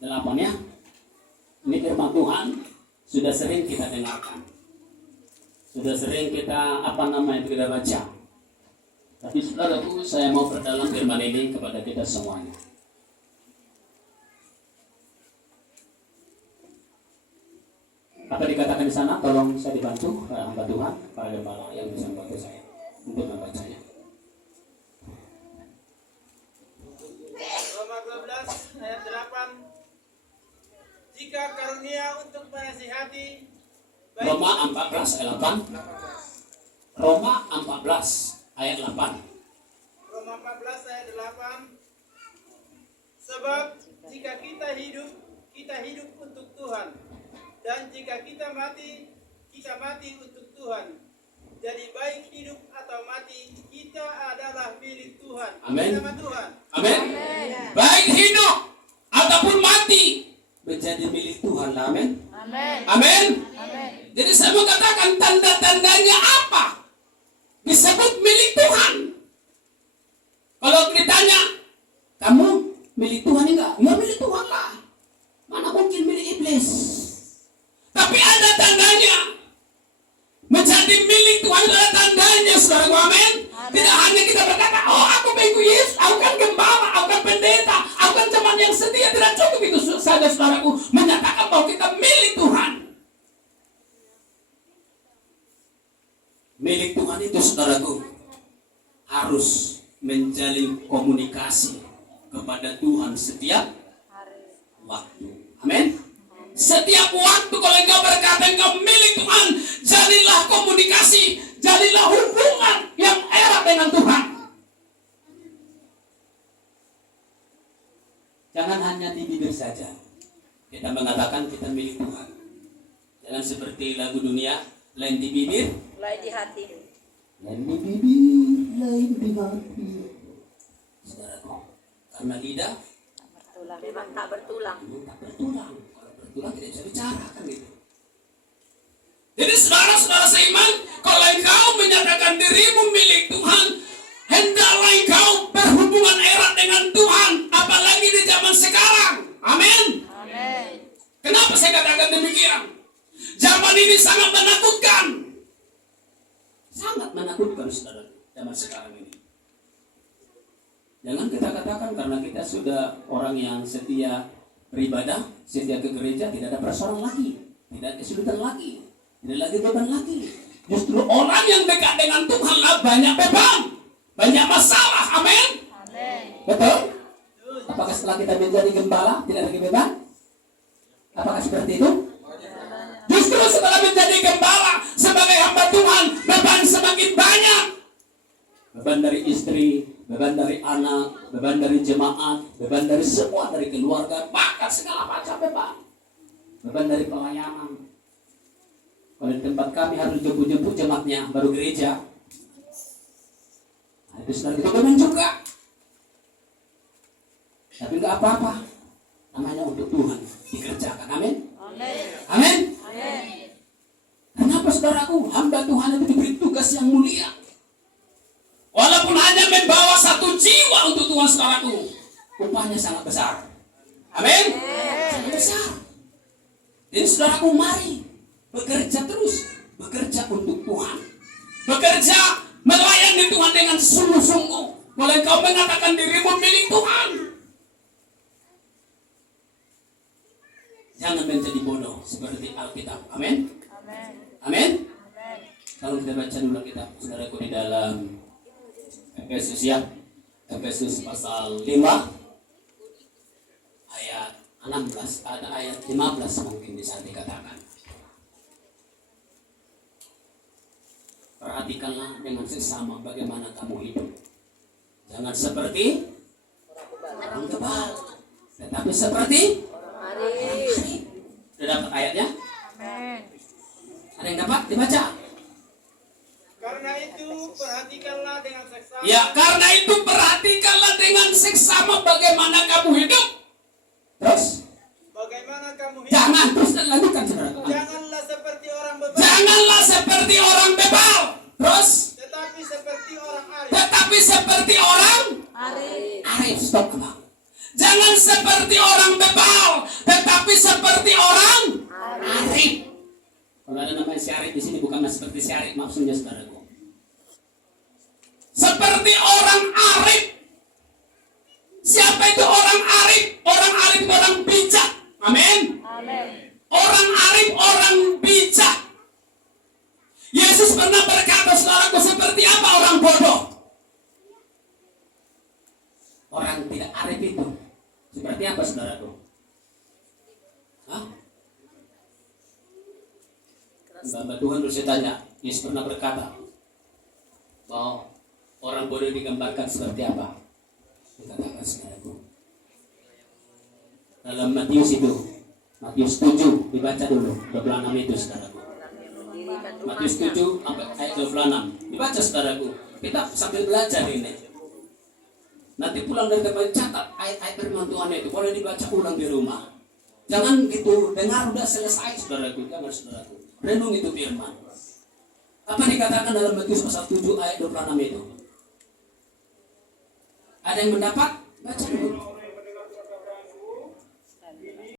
8 ya. Ini firman Tuhan sudah sering kita dengarkan. Sudah sering kita kita baca. Tapi saudaraku, saya mau perdalam firman ini kepada kita semuanya. Apa dikatakan di sana? Tolong saya dibantu hamba Tuhan, para gembala yang bisa membantu saya untuk membacanya. Roma 12 ayat 8. Jika karunia untuk menasihati Roma 14 ayat 8. Roma 14 ayat 8. Roma 14 ayat 8. Sebab jika kita hidup untuk Tuhan. Dan jika kita mati untuk Tuhan. Jadi baik hidup atau mati, kita adalah milik Tuhan. Amin. Nama Tuhan. Amin. Baik hidup ataupun mati menjadi milik Tuhan. Amin. Amin. Jadi saya mau katakan tanda-tandanya apa disebut milik Tuhan. Kalau ditanya, kamu milik Tuhan enggak? Enggak milik Tuhan lah. Mana mungkin milik iblis? Tapi ada tandanya. Menjadi milik Tuhan ada tandanya, saudaraku. Amin. Tidak hanya kita berkata, oh aku mengikut Yesus, aku kan gembala, aku kan pendeta, aku kan teman yang setia. Tidak cukup itu saja, saudaraku, menyatakan bahwa kita milik Tuhan. Milik Tuhan itu, saudaraku, harus menjalin komunikasi kepada Tuhan setiap waktu. Amin. Setiap waktu kalau engkau berkata engkau milik Tuhan, jalinlah komunikasi, jalinlah hubungan yang erat dengan Tuhan. Jangan hanya di bibir saja kita mengatakan kita milik Tuhan. Jangan seperti lagu dunia, lain di bibir, lain di hati. Lain di bibir, lain di hati. Saudaraku, karena lidah memang tak bertulang. Tuhan tidak bisa bicara kan gitu. Jadi saudara-saudara seiman, kalau engkau menyatakan dirimu milik Tuhan, hendaklah engkau berhubungan erat dengan Tuhan, apalagi di zaman sekarang. Amin. Kenapa saya katakan demikian? Zaman ini sangat menakutkan. Sangat menakutkan, saudara, zaman sekarang ini. Jangan kita katakan karena kita sudah orang yang setia beribadah, setia ke gereja, tidak ada persoalan lagi, tidak kesulitan lagi, tidak lagi beban lagi. Justru orang yang dekat dengan Tuhanlah banyak beban, banyak masalah. Amin. Betul? Apakah setelah kita menjadi gembala tidak lagi beban? Apakah seperti itu? Justru setelah menjadi gembala sebagai hamba Tuhan, beban semakin banyak. Beban dari istri, beban dari anak, beban dari jemaat, beban dari semua, dari keluarga, bahkan segala macam beban. Beban dari pelayanan. Kalau di tempat kami harus jemput jemaatnya baru gereja. Nah, itu sudah kita beban juga. Tapi enggak apa-apa. Namanya untuk Tuhan dikerjakan. Amin. Amin. Kenapa saudaraku? Hamba Tuhan itu diberi tugas yang mulia. Walaupun hanya membawa satu jiwa untuk Tuhan, saudaraku, upahnya sangat besar. Amin. Sangat besar. Jadi saudaraku, mari bekerja terus, bekerja untuk Tuhan, bekerja melayani Tuhan dengan sungguh-sungguh. Kalau engkau mengatakan dirimu milik Tuhan, jangan menjadi bodoh seperti Alkitab. Amin. Amin. Kalau kita baca dulu kitab, saudaraku, di dalam Efesus ya, Efesus pasal 5 ayat 16, ada ayat 15 mungkin bisa dikatakan. Perhatikanlah dengan sesama bagaimana kamu hidup. Jangan seperti orang kebal, tetapi seperti orang arif. Sudah dapat ayatnya? Ada yang dapat dibaca? Karena itu perhatikanlah dengan seksama. Ya, karena itu perhatikanlah dengan seksama bagaimana kamu hidup. Terus? Bagaimana kamu hidup? Jangan terus lanjutkan, saudara. Janganlah seperti orang bebal. Janganlah seperti orang bebal. Terus? Tetapi seperti orang arif. Tetapi seperti orang arif. Stop, Bang. Jangan seperti orang bebal, seperti orang arif. Kalau ada namanya si Arif di sini bukan seperti si Arif maksudnya saudaraku. Seperti orang arif. Siapa itu orang arif? Orang arif itu orang bijak. Amin. Orang arif, orang bijak. Yesus pernah berkata, saudaraku, seperti apa orang bodoh? Orang tidak arif itu seperti apa, saudaraku? Hah? Mbak Tuhan terus saya tanya, Yesus pernah berkata bahwa orang bodoh digambarkan seperti apa? Dikatakan saudaraku dalam Matius itu, Matius 7 dibaca dulu 26 itu saudaraku. Matius 7 sampai ayat 26 dibaca saudaraku. Kita sambil belajar ini. Nanti pulang dari tempat catat ayat-ayat firman Tuhan itu, boleh dibaca ulang di rumah. Jangan gitu dengar udah selesai saudaraku, jangan saudaraku. Renung itu firman. Apa dikatakan dalam Matius pasal 7 ayat 26 itu? Ada yang mendapat? Baca dulu.